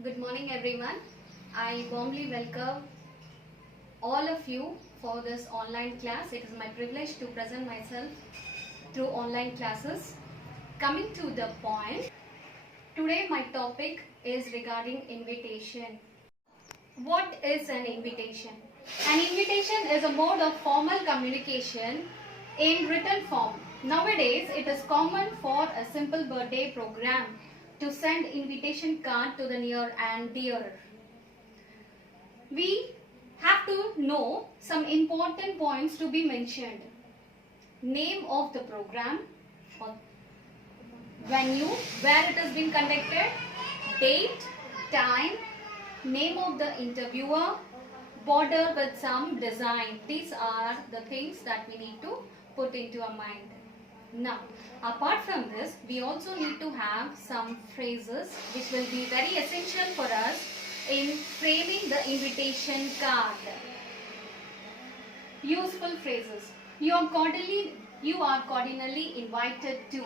Good morning everyone. I warmly welcome all of you for this online class. It is my privilege to present myself through online classes. Coming to the point, today my topic is regarding invitation. What is an invitation? An invitation is a mode of formal communication in written form. Nowadays, it is common for a simple birthday program to send invitation card to the near and dear. We have to know some important points to be mentioned. Name of the program, venue, where it has been conducted, date, time, name of the interviewer, border with some design. These are the things that we need to put into our mind. Now, apart from this, we also need to have some phrases which will be very essential for us in framing the invitation card. Useful phrases. You are cordially invited to.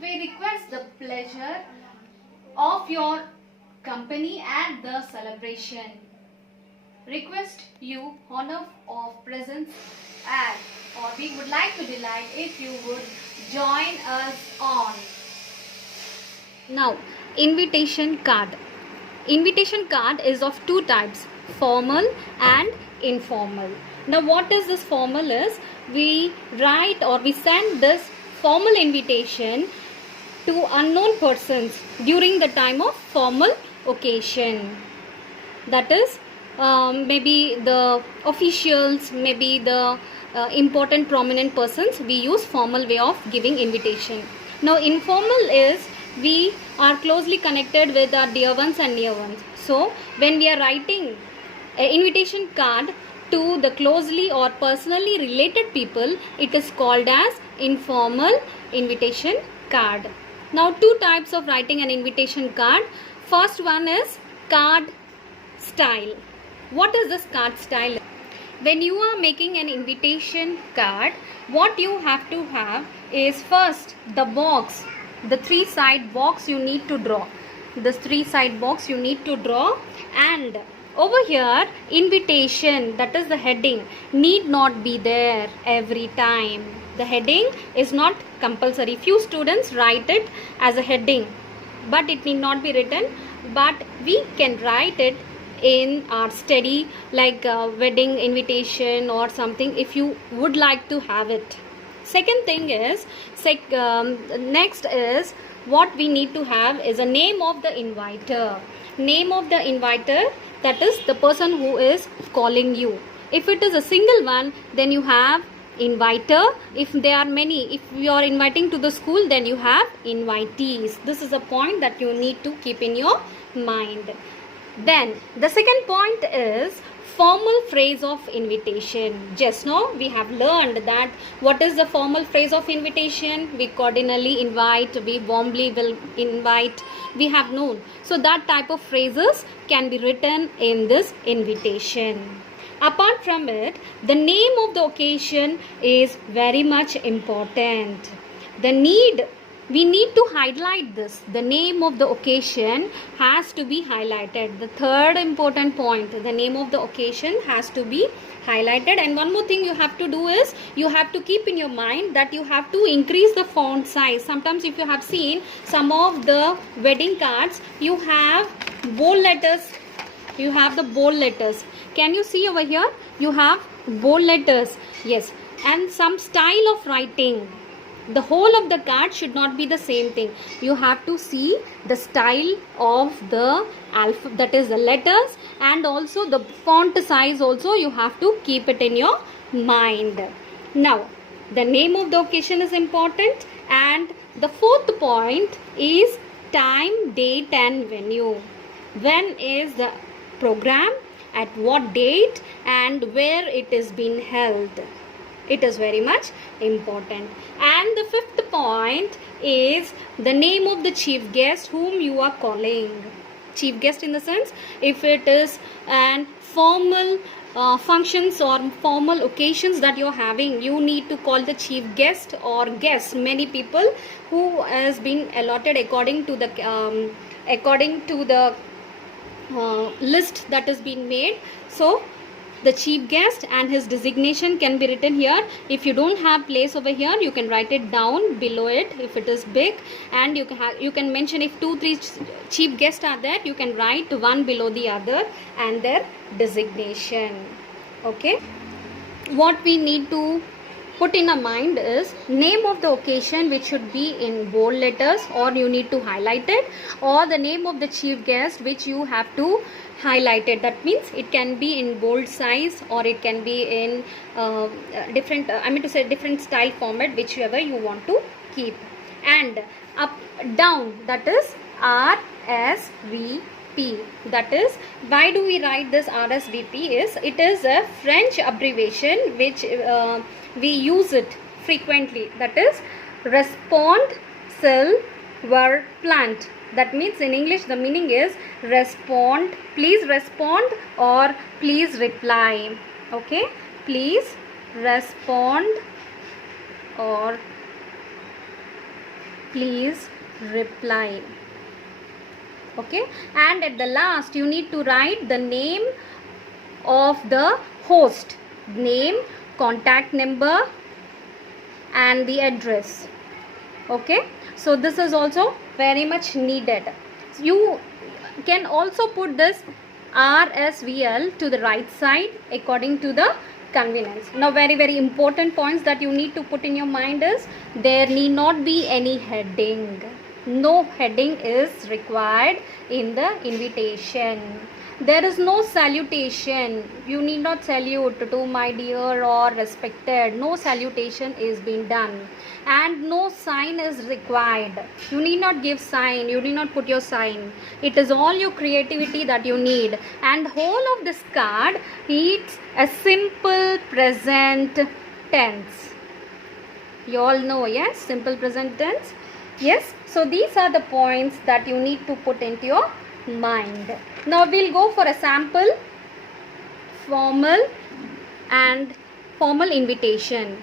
We request the pleasure of your company at the celebration. Request you honor of presence at, or we would like to delight if you would join us on. Now, invitation card. Invitation card is of two types, formal and informal. Now, what is this formal is? We write or we send this formal invitation to unknown persons during the time of formal occasion. That is, maybe the officials, maybe the important prominent persons, we use formal way of giving invitation. Now, informal is we are closely connected with our dear ones and near ones. So, when we are writing an invitation card to the closely or personally related people, it is called as informal invitation card. Now, two types of writing an invitation card. First one is card style. What is this card style? When you are making an invitation card, what you have to have is first the box, the three-side box you need to draw. This three-side box you need to draw, and over here invitation, that is the heading, need not be there every time. The heading is not compulsory. Few students write it as a heading, but it need not be written, but we can write it in our study like wedding invitation or something if you would like to have it. Second thing is, next is what we need to have is a name of the inviter. Name of the inviter, that is the person who is calling you. If it is a single one, then you have inviter. If there are many, if you are inviting to the school, then you have invitees. This is a point that you need to keep in your mind. Then the second point is formal phrase of invitation. Just now we have learned that what is the formal phrase of invitation? We cordially invite, we warmly will invite, we have known. So that type of phrases can be written in this invitation. Apart from it, the name of the occasion is very much important. We need to highlight this. The name of the occasion has to be highlighted. The third important point, the name of the occasion has to be highlighted. And one more thing you have to do is, you have to keep in your mind that you have to increase the font size. Sometimes if you have seen some of the wedding cards, you have bold letters. You have the bold letters. Can you see over here? You have bold letters. Yes. And some style of writing. The whole of the card should not be the same thing. You have to see the style of the alphabet, that is the letters, and also the font size also you have to keep it in your mind. Now, the name of the occasion is important, and the fourth point is time, date and venue. When is the program, at what date, and where it is being held. It is very much important. And the fifth point is the name of the chief guest whom you are calling. Chief guest in the sense, if it is an formal functions or formal occasions that you are having, you need to call the chief guest or guests, many people who has been allotted according to the list that has been made. So the chief guest and his designation can be written here. If you don't have place over here, you can write it down below it if it is big, and you can mention if 2-3 chief guests are there, you can write one below the other and their designation. Okay, what we need to put in our mind is name of the occasion, which should be in bold letters or you need to highlight it, or the name of the chief guest, which you have to highlight it. That means it can be in bold size or it can be in different different style format, whichever you want to keep. And up down, that is RSVP. That is, why do we write this RSVP? It is a French abbreviation which we use it frequently. That is respond sil ver plant. That means in English the meaning is respond, please respond or please reply. Okay, please respond or please reply. Okay, and at the last you need to write the name of the host, name, contact number and the address. Okay, so this is also very much needed. You can also put this RSVL to the right side according to the convenience. Now very important points that you need to put in your mind is there need not be any heading. No heading is required in the invitation. There is no salutation. You need not salute to my dear or respected. No salutation is being done. And no sign is required. You need not give sign. You need not put your sign. It is all your creativity that you need. And whole of this card, it's a simple present tense. You all know, yes? Simple present tense. Yes. So these are the points that you need to put into your mind. Now we'll go for a sample formal and formal invitation.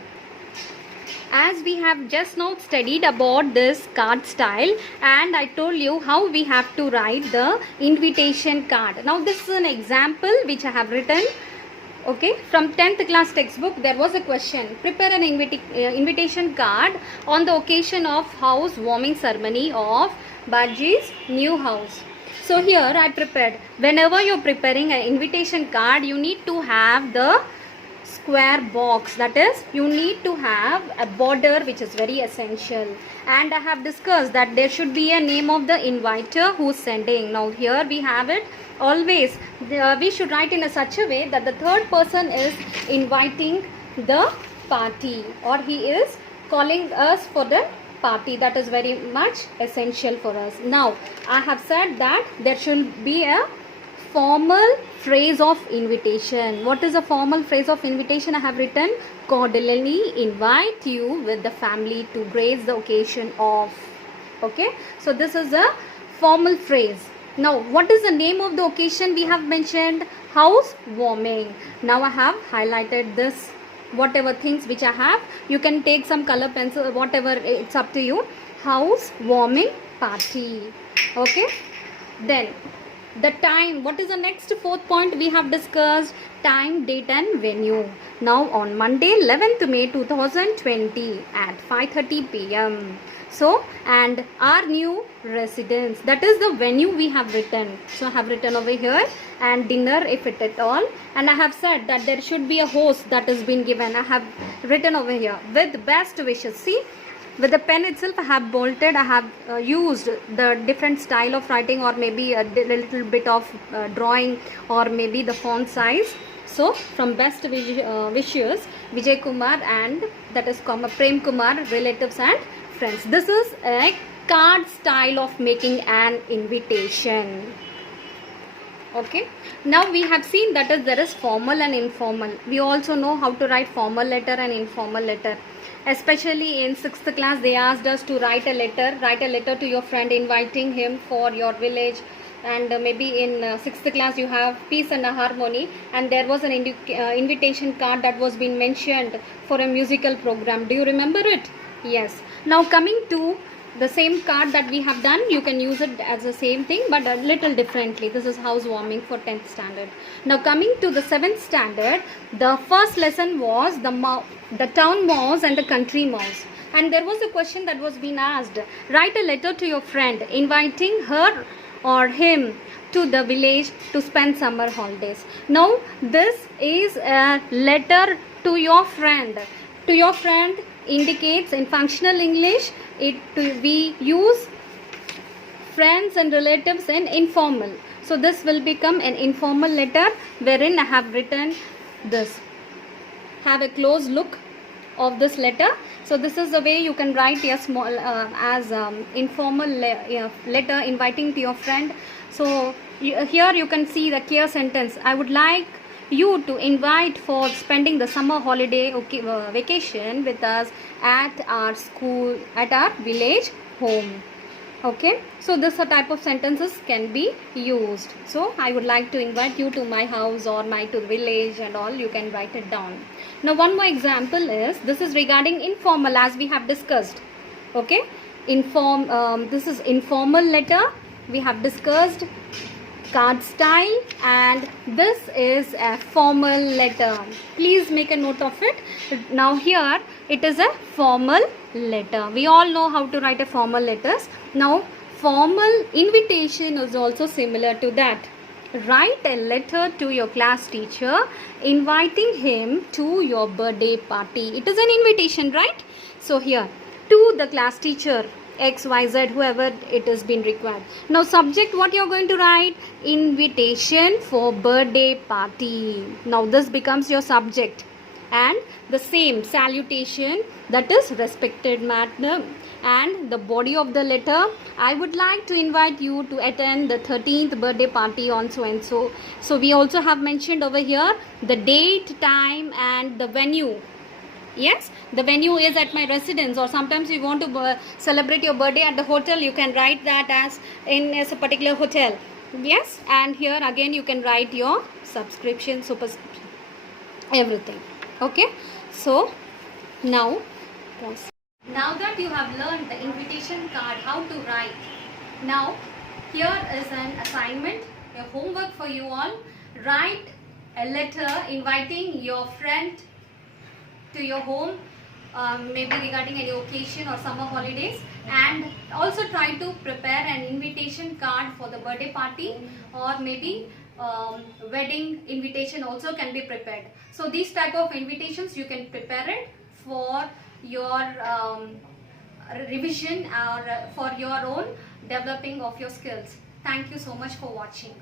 As we have just now studied about this card style, and I told you how we have to write the invitation card. Now this is an example which I have written. Okay, from 10th class textbook there was a question: prepare an invitation card on the occasion of house warming ceremony of Baji's new house. So here I prepared. Whenever you're preparing an invitation card, you need to have the square box. That is, you need to have a border, which is very essential. And I have discussed that there should be a name of the inviter who's sending. Now here we have it. Always we should write in such a way that the third person is inviting the party, or he is calling us for the party. That is very much essential for us. Now I have said that there should be a formal phrase of invitation. What is a formal phrase of invitation? I have written: cordially invite you with the family to grace the occasion of. Okay, so this is a formal phrase. Now what is the name of the occasion? We have mentioned house warming. Now I have highlighted this, whatever things which I have. You can take some color pencil, whatever, it's up to you. House warming party. Okay, then the time. What is the next fourth point we have discussed? Time, date and venue. Now on Monday 11th May 2020 at 5:30 p.m. So, and our new residence, that is the venue we have written. So I have written over here, and dinner if it at all. And I have said that there should be a host that has been given. I have written over here with best wishes. See, with the pen itself I have bolted. I have used the different style of writing, or maybe a little bit of drawing, or maybe the font size. So from best wishes, Vijay Kumar, and that is Prem Kumar, relatives and friends. This is a card style of making an invitation. Okay, now we have seen that is there is formal and informal. We also know how to write formal letter and informal letter. Especially in 6th class they asked us to write a letter to your friend inviting him for your village. And maybe in 6th class you have peace and harmony, and there was an invitation card that was being mentioned for a musical program. Do you remember it? Yes. Now coming to the same card that we have done, you can use it as the same thing but a little differently. This is housewarming for 10th standard. Now coming to the 7th standard, the first lesson was the town mouse and the country mouse. And there was a question that was being asked. Write a letter to your friend inviting her or him to the village to spend summer holidays. Now this is a letter to your friend. To your friend indicates in functional English, we use friends and relatives in informal. So this will become an informal letter wherein I have written this. Have a close look of this letter. So this is the way you can write a small informal letter inviting to your friend. So here you can see the clear sentence. I would like you to invite for spending the summer holiday vacation with us at our school, at our village home. Okay, so this type of sentences can be used. So I would like to invite you to my house or to the village and all. You can write it down. Now one more example is, this is regarding informal as we have discussed. Okay, this is informal letter. We have discussed card style, and this is a formal letter. Please make a note of it. Now here it is a formal letter. We all know how to write a formal letters. Now formal invitation is also similar to that. Write a letter to your class teacher inviting him to your birthday party. It is an invitation, right? So here, to the class teacher XYZ, whoever it has been required. Now subject, what you're going to write? Invitation for birthday party. Now this becomes your subject. And the same salutation, that is respected madam. And the body of the letter, I would like to invite you to attend the 13th birthday party on so and so. So we also have mentioned over here the date, time and the venue. Yes, the venue is at my residence, or sometimes you want to celebrate your birthday at the hotel, you can write that as a particular hotel. Yes, and here again you can write your subscription, superscription, everything. Okay, so now that you have learned the invitation card, how to write, now here is an assignment, a homework for you all. Write a letter inviting your friend to your home, maybe regarding any occasion or summer holidays, and also try to prepare an invitation card for the birthday party, or maybe wedding invitation also can be prepared. So these type of invitations you can prepare it for your revision or for your own developing of your skills. Thank you so much for watching.